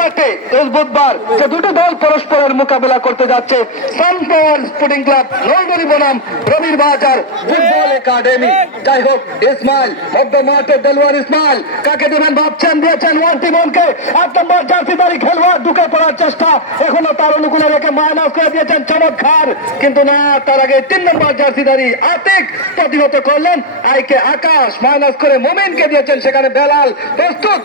মাঠে এই বুধবার যে দুটো দল পরস্পরের মোকাবেলা করতে যাচ্ছে সানফ্লাওয়ার স্পোর্টিং ক্লাব নলগরি বনাম রবির বাজার ফুটবল একাডেমি যাই হোক ইসমাইল মধ্য মাঠে দেলোয়ার ইসমাইল কাকে দেবেন ভাবছেন? দিয়েছেন ওয়ান টিমনকে আট নম্বর জার্সিদারি খেলোয়াড় ঢুকে পড়ার চেষ্টা। এখনও তার অনুকূলে রেখে মাইনাস করে দিয়েছেন চমৎকার। কিন্তু না, তার আগে তিন নম্বর জার্সিদারি আতিক প্রতিহত করলেন। আইকে আকাশ, মাইনাস করে মোমিনকে দিয়েছেন সেখানে বেলাল। প্রস্তুত।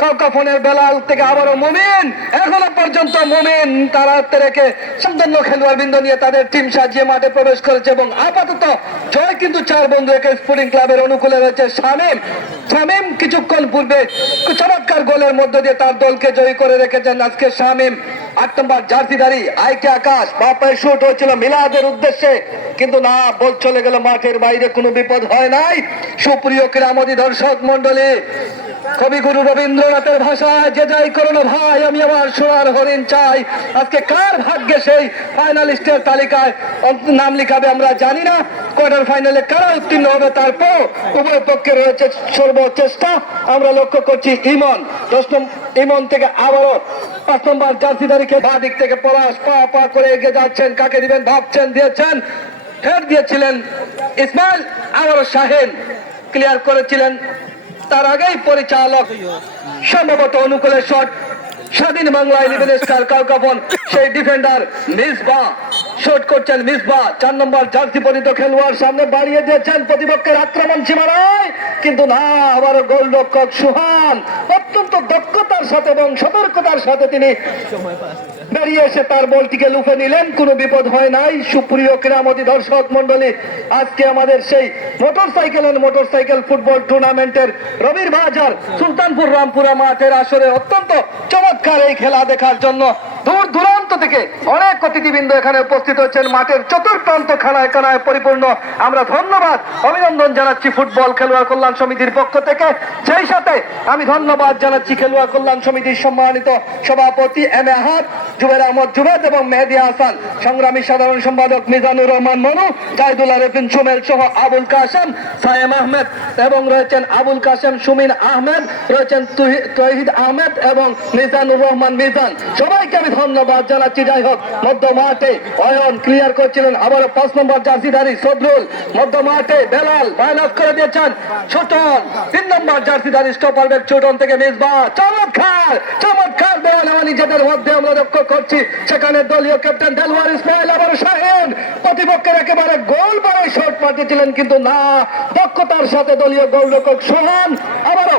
কাউকা ফোনের বেলাল থেকে আবারও মোমিন। এখনও পর্যন্ত মোমেন তার রেখে সম্পন্ন খেলোয়াড় বৃন্দ নিয়ে তাদের টিম সাজিয়ে মাঠে প্রবেশ করেছে এবং আপাতত জয় কিন্তু চার বন্ধু একে স্পোর্টিং ক্লাবের অনুকূলে রয়েছে। শামিম শামিম কিছুক্ষণ পূর্বে চমৎকার গোলের মধ্য দিয়ে তার দলকে জয়ী করে রেখেছেন আজকে শামিম। আট নম্বর জার্সিধারী, আইকে আকাশ। বাপায় শুট হয়েছিল মিলাদের উদ্দেশ্যে, কিন্তু না, বল চলে গেল মাঠের বাইরে, কোনো বিপদ হয় নাই। সুপ্রিয় ক্রীড়ামোদী দর্শক মন্ডলী কবিগুরু রবীন্দ্রনাথের ভাষায়, যে যাই করো না ভাই, আমি আমার সোনার হরিণ চাই। আজকে কার ভাগ্যে সেই ফাইনালিস্টের তালিকায় নাম লিখাবে আমরা জানি না। কোয়ার্টার ফাইনালে কারা উত্তীর্ণ হবে তারপর উভয় পক্ষে রয়েছে সর্বচেষ্টা আমরা লক্ষ্য করছি ইমন। দশ ইমন থেকে আবারও পাঁচ নম্বর জার্সি তারিখে বা দিক থেকে পলাশ, পা পা করে এগিয়ে যাচ্ছেন। কাকে দিবেন? ভাবছেন, দিয়েছেন হেড দিয়েছিলেন ইসমাইল। আবারও শাহেন ক্লিয়ার করেছিলেন। তার আগেই পরিচালক, সম্ভবত অনুকূলে শট, স্বাধীন বাংলা ইলেভেন স্টার কালকাপন সেই ডিফেন্ডার মিসবা। শট করছেন মিসবা, চার নম্বর জার্সি পরিত খেলোয়াড় সামনে বাড়িয়ে দিয়েছেন প্রতিপক্ষের আক্রমণ সীমানায়। কিন্তু না আবার গোলরক্ষক সুহান। অত্যন্ত দক্ষতার সাথে এবং সতর্কতার সাথে তিনি বেরিয়ে এসে তার বলটিকে লুফে নিলেন। কোনো বিপদ হয় নাই। সুপ্রিয় ক্রীড়ামতি দর্শক মন্ডলী আজকে আমাদের সেই motor cycle and motor cycle football টুর্নামেন্টের রবির বাজার সুলতানপুর রামপুরা মাঠের আসরে অত্যন্ত চমৎকার এই খেলা দেখার জন্য দূর দূরান্ত থেকে অনেক অতিথিবৃন্দ এখানে উপস্থিত হচ্ছেন। মাঠের চতুর্প্রান্ত খানায় কানায় পরিপূর্ণ। আমরা ধন্যবাদ, অভিনন্দন জানাচ্ছি ফুটবল খেলোয়াড় কল্যাণ সমিতির পক্ষ থেকে। সেই সাথে আমি ধন্যবাদ জানাচ্ছি খেলোয়াড় কল্যাণ সমিতির সম্মানিত সভাপতি এম এ আহাদ, জুবের আহমদ জুবেদ এবং মেহেদি হাসান। সংগ্রামী সাধারণ সম্পাদক মিজানুর রহমান মনু জাহিদুল্লাহ রেফিন সুমেল সহ আবুল কাসেম সায়েম আহমেদ এবং রয়েছেন আবুল কাসেম সুমিন আহমেদ, রয়েছেন তুহি- তহিদ আহমেদ এবং মিজানুর রহমান মিজান। সবাইকে আমি ধন্যবাদ জানাচ্ছি, যাই হোক, মধ্য মাঠে অয়ন ক্লিয়ার করছিলেন। আবারও পাঁচ নম্বর জার্সিধারী সদরুল। মধ্য মাঠে বেলাল মাইনাস করে দিয়েছেন ছোটন তিন নম্বর জার্সিধারী স্টপার ব্যাক ছোটন থেকে মেজবা চমৎকার! চমৎকার বেলাল আমার নিজেদের মধ্যে আমরা লক্ষ্য করছি। সেখানে দলীয় ক্যাপ্টেন দেলওয়ার ইসমাইল আবার শাহেন। প্রতিপক্ষের একেবারে গোল পারে শট মারতেছিলেন কিন্তু না, দক্ষতার সাথে দলীয় গোলরক্ষক সোহান, আবারও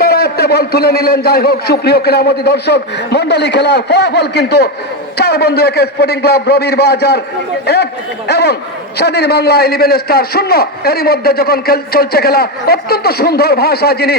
তারা একটা বল তুলে নিলেন? যাই হোক, সুপ্রিয় ক্রীড়ামতী দর্শক মন্ডলী খেলার ফলাফল কিন্তু চার বন্ধু একে স্পোর্টিং ক্লাব রবির বাজার এক এবং স্বাধীন বাংলা ইলেভেন স্টার শূন্য। এরই মধ্যে যখন চলছে খেলা, অত্যন্ত সুন্দর ভাষা যিনি